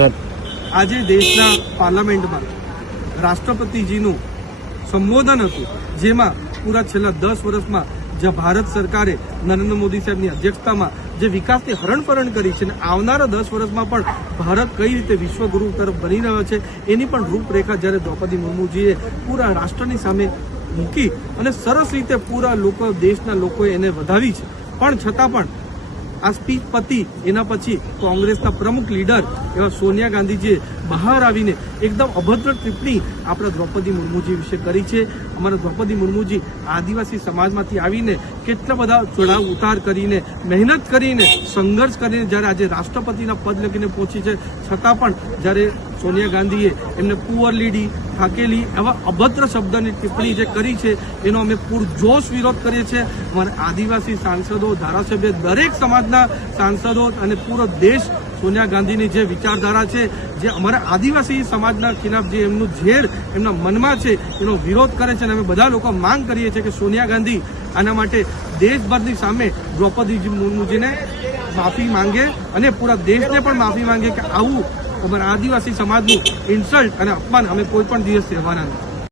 આજે દેશના પાર્લામેન્ટમાં રાષ્ટ્રપતિજીનું સંબોધન હતું, જેમાં પૂરા છેલ્લા 10 વર્ષમાં જે ભારત સરકારે નરેન્દ્ર મોદી સાહેબની અધ્યક્ષતામાં જે વિકાસની હરણફરણ કરી છે અને આવનારા 10 વર્ષમાં પણ ભારત કઈ રીતે વિશ્વગુરુ તરફ બની રહ્યો છે એની પણ રૂપરેખા જ્યારે દ્રૌપદી મુર્મુજીએ પૂરા રાષ્ટ્રની સામે મૂકી અને સરસ રીતે પૂરા દેશના લોકોએ એને વધાવી છે, પણ છતાં પણ આ સ્પીચ પતી એના પછી કોંગ્રેસના પ્રમુખ લીડર એવા સોનિયા ગાંધીજીએ બહાર આવીને એકદમ અભદ્ર ટિપ્પણી આપણા દ્રૌપદી મુર્મુજી વિશે કરી છે. અમારા દ્રૌપદી મુર્મુજી આદિવાસી સમાજમાંથી આવીને કેટલા બધા ચડાવ ઉતાર કરીને મહેનત કરીને સંઘર્ષ કરીને જ્યારે આજે રાષ્ટ્રપતિના પદ લગીને પહોંચી છે, છતાં પણ જ્યારે સોનિયા ગાંધીએ એમને પુઅર લીડી થાકેલી એવા અભદ્ર શબ્દની ટિપ્પણી જે કરી છે એનો અમે પૂરજોશ વિરોધ કરીએ છીએ. અમારા આદિવાસી સાંસદો, ધારાસભ્ય, દરેક સમાજના સાંસદો અને પૂરો દેશ સોનિયા ગાંધીની જે વિચારધારા છે, જે અમારા આદિવાસી સમાજના ખિલાફ જે એમનું ઝેર એમના મનમાં છે એનો વિરોધ કરે છે અને અમે બધા લોકો માંગ કરીએ છીએ કે સોનિયા ગાંધી આના માટે દેશભરની સામે દ્રૌપદી મુર્મુજીને માફી માંગે અને પૂરા દેશને પણ માફી માંગે કે આવું અમારા આદિવાસી સમાજનું ઇન્સલ્ટ અને અપમાન અમે કોઈ પણ દિવસ સહેવાના નથી.